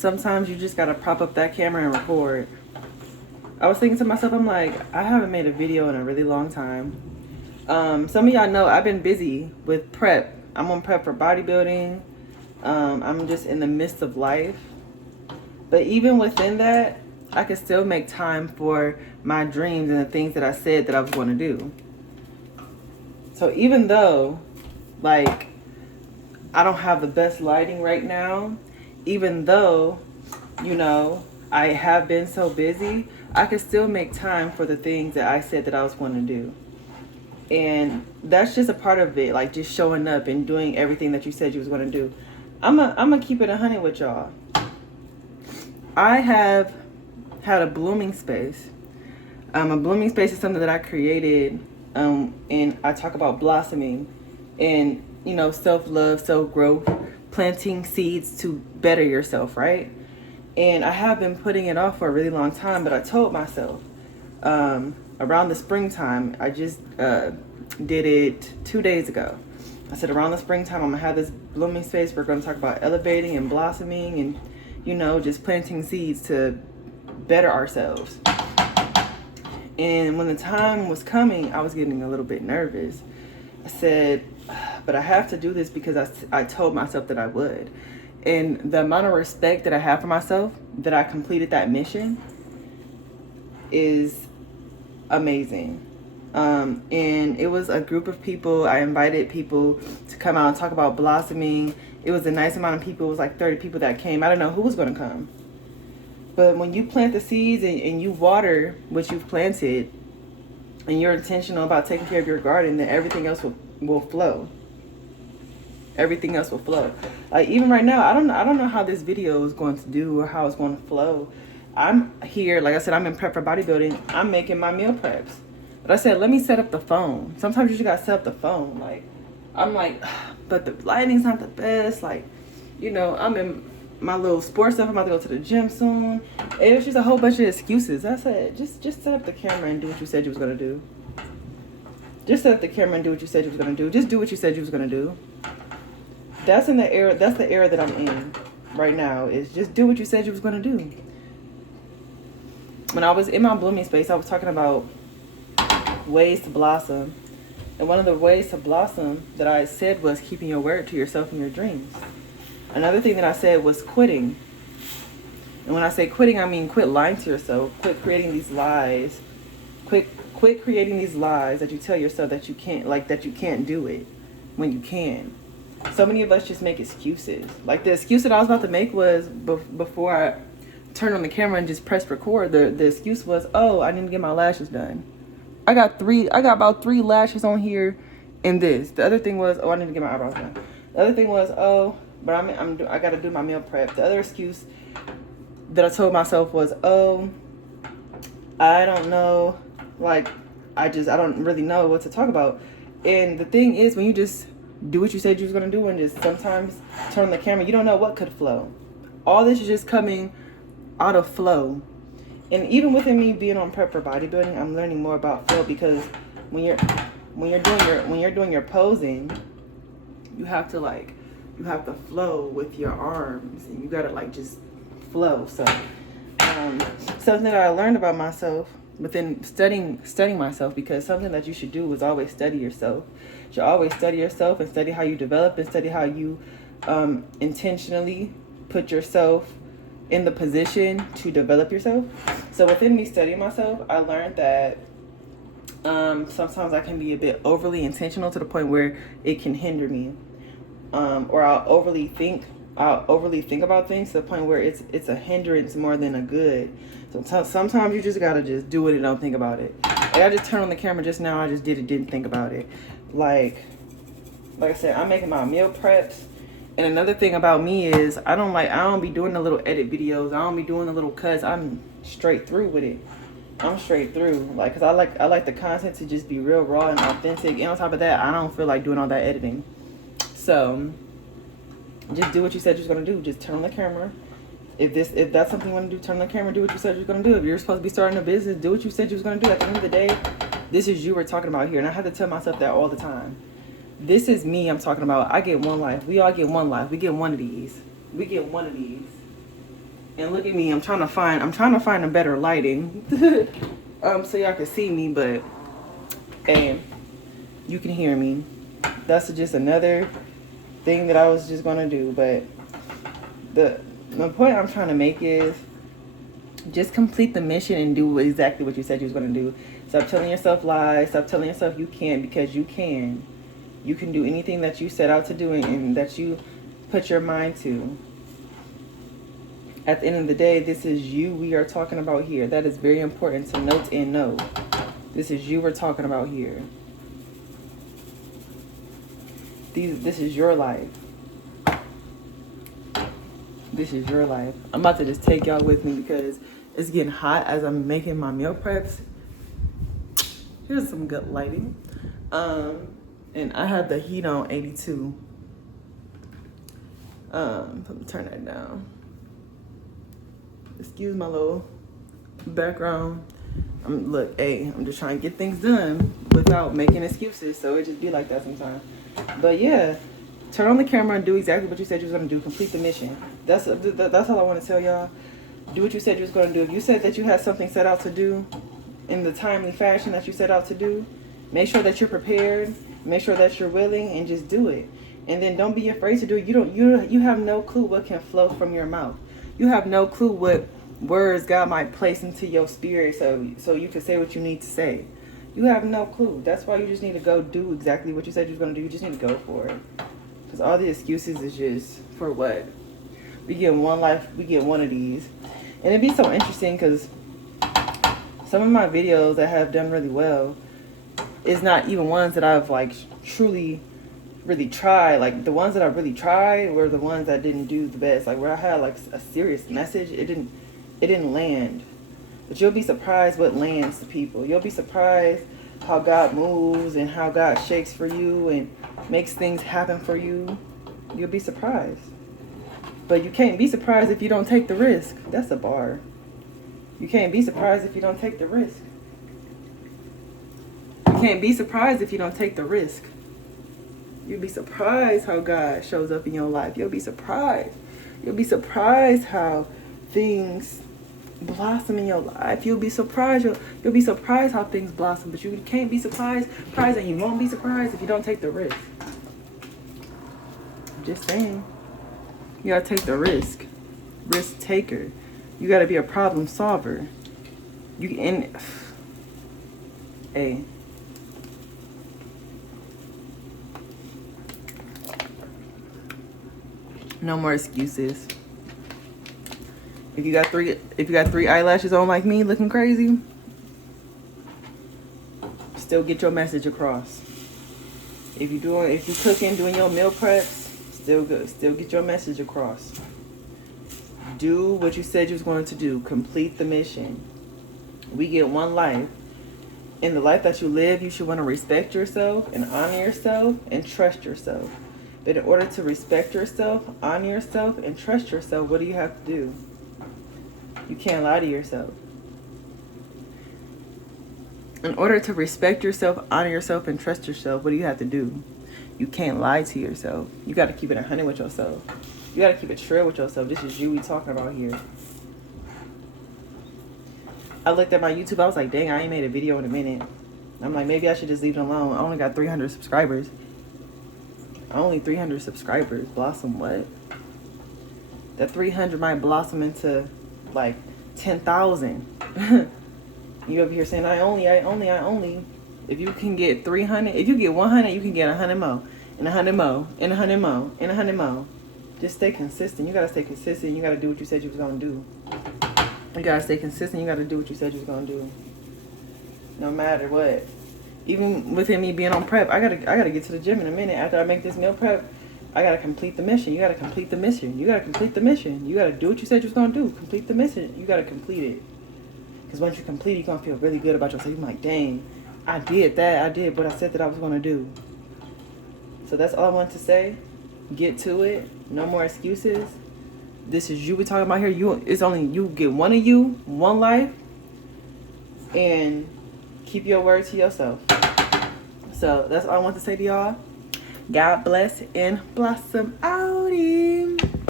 sometimes you just gotta prop up that camera and record. I was thinking to myself, I'm like, I haven't made a video in a really long time. Some of y'all know I've been busy with prep. I'm on prep for bodybuilding. I'm just in the midst of life. But even within that, I can still make time for my dreams and the things that I said that I was going to do. So even though, like, I don't have the best lighting right now, even though, you know, I have been so busy, I can still make time for the things that I said that I was going to do. And that's just a part of it, like just showing up and doing everything that you said you was going to do. I'm gonna keep it 100 with y'all. I have had a blooming space. A blooming space is something that I created, and I talk about blossoming and, you know, self-love, self-growth, planting seeds to better yourself, right? And I have been putting it off for a really long time, but I told myself around the springtime, I just did it 2 days ago. I said around the springtime, I'm gonna have this blooming space. We're gonna talk about elevating and blossoming and, you know, just planting seeds to better ourselves. And when the time was coming, I was getting a little bit nervous. I said, but I have to do this because I told myself that I would. And the amount of respect that I have for myself, that I completed that mission, is amazing. And it was a group of people. I invited people to come out and talk about blossoming. It was a nice amount of people. It was like 30 people that came. I don't know who was going to come. But when you plant the seeds and you water what you've planted, and you're intentional about taking care of your garden, then everything else will flow. Everything else will flow. Like even right now, I don't know how this video is going to do or how it's going to flow. I'm here, like I said, I'm in prep for bodybuilding. I'm making my meal preps. But I said, let me set up the phone. Sometimes you just gotta set up the phone. Like, I'm like, but the lighting's not the best. Like, you know, I'm in my little sports stuff. I'm about to go to the gym soon. And it's just a whole bunch of excuses. I said, just set up the camera and do what you said you was gonna do. Just set up the camera and do what you said you was gonna do. Just do what you said you was gonna do. That's the era that I'm in right now, is just do what you said you was gonna do. When I was in my blooming space, I was talking about ways to blossom. And one of the ways to blossom that I said was keeping your word to yourself and your dreams. Another thing that I said was quitting. And when I say quitting, I mean quit lying to yourself. Quit creating these lies. Quit creating these lies that you tell yourself that you can't do it when you can. So many of us just make excuses. Like the excuse that I was about to make was before I turned on the camera and just pressed record, the excuse was, oh, I didn't get my lashes done. I got about 3 lashes on here in this. The other thing was, oh, I need to get my eyebrows done. The other thing was, oh, but I got to do my meal prep. The other excuse that I told myself was, oh, I don't know, like, I don't really know what to talk about. And the thing is, when you just do what you said you was going to do and just sometimes turn on the camera, you don't know what could flow. All this is just coming out of flow. And even within me being on prep for bodybuilding, I'm learning more about flow, because when you're doing your posing, you have to flow with your arms, and you gotta like just flow. So something that I learned about myself within studying myself, because something that you should do is always study yourself. You should always study yourself and study how you develop and study how you intentionally put yourself in the position to develop yourself. So within me studying myself, I learned that sometimes I can be a bit overly intentional to the point where it can hinder me, or I'll overly think about things to the point where it's a hindrance more than a good. So sometimes you just gotta just do it and don't think about it. Like I just turned on the camera just now. I just didn't think about it. Like I said, I'm making my meal preps. And another thing about me is I don't be doing the little edit videos. I don't be doing the little cuts. I'm straight through with it. I'm straight through, like, cause I like the content to just be real raw and authentic. And on top of that, I don't feel like doing all that editing. So just do what you said you was gonna do. Just turn on the camera. If that's something you want to do, turn on the camera. Do what you said you was gonna do. If you're supposed to be starting a business, do what you said you was gonna do. At the end of the day, this is you we're talking about here, and I have to tell myself that all the time. This is me I'm talking about. I get one life. We all get one life. We get one of these. We get one of these. And look at me, I'm trying to find a better lighting. So y'all can see me, but and you can hear me. That's just another thing that I was just gonna do. But the point I'm trying to make is just complete the mission and do exactly what you said you was gonna do. Stop telling yourself lies. Stop telling yourself you can't, because you can. You can do anything that you set out to do and that you put your mind to. At the end of the day, this is you we are talking about here. That is very important to note and know. This is you we're talking about here. This is your life. This is your life. I'm about to just take y'all with me because it's getting hot as I'm making my meal preps. Here's some good lighting. And I have the heat on 82. Let me turn that down. Excuse my little background. Look, hey, I'm just trying to get things done without making excuses, so it just be like that sometimes. But yeah, turn on the camera and do exactly what you said you was gonna do. Complete the mission. That's all I want to tell y'all. Do what you said you was gonna do. If you said that you had something set out to do in the timely fashion that you set out to do, make sure that you're prepared. Make sure that you're willing, and just do it. And then don't be afraid to do it. You have no clue what can flow from your mouth. You have no clue what words God might place into your spirit so you can say what you need to say. You have no clue. That's why you just need to go do exactly what you said you was going to do. You just need to go for it. Because all the excuses is just for what? We get one life. We get one of these. And it'd be so interesting because some of my videos that have done really well is not even ones that I've like truly really tried. Like the ones that I really tried were the ones that didn't do the best. Like where I had like a serious message, it didn't land. But you'll be surprised what lands to people. You'll be surprised how God moves and how God shakes for you and makes things happen for you. You'll be surprised. But you can't be surprised if you don't take the risk. That's a bar. You can't be surprised if you don't take the risk. You can't be surprised if you don't take the risk. You'll be surprised how God shows up in your life. You'll be surprised. You'll be surprised how things blossom in your life. You'll be surprised. You'll be surprised how things blossom. But you can't be surprised, and you won't be surprised if you don't take the risk. I'm just saying. You gotta take the risk. Risk taker. You gotta be a problem solver. Hey. No more excuses. If you got three eyelashes on like me, looking crazy, still get your message across. If you cooking, doing your meal preps, still good. Still get your message across. Do what you said you was going to do. Complete the mission. We get one life. In the life that you live, you should want to respect yourself and honor yourself and trust yourself. But in order to respect yourself, honor yourself, and trust yourself, what do you have to do? You can't lie to yourself. In order to respect yourself, honor yourself, and trust yourself, what do you have to do? You can't lie to yourself. You got to keep it 100 with yourself. You got to keep it real with yourself. This is you we talking about here. I looked at my YouTube. I was like, dang, I ain't made a video in a minute. I'm like, maybe I should just leave it alone. I only got 300 subscribers. Only 300 subscribers. Blossom what? That 300 might blossom into like 10,000. You over here saying, I only. If you can get 300, if you get 100, you can get 100 more. And 100 more. And 100 more. And 100 more. Just stay consistent. You got to stay consistent. You got to do what you said you was going to do. You got to stay consistent. You got to do what you said you was going to do. No matter what. Even within me being on prep, I gotta get to the gym in a minute. After I make this meal prep, I gotta complete the mission. You gotta complete the mission. You gotta complete the mission. You gotta do what you said you was gonna do. Complete the mission. You gotta complete it. Because once you complete it, you're gonna feel really good about yourself. You're like, dang, I did that. I did what I said that I was gonna do. So that's all I wanted to say. Get to it. No more excuses. This is you we're talking about here. It's only you. Get one of you, one life, and keep your word to yourself. So that's all I want to say to y'all. God bless and blossom outie.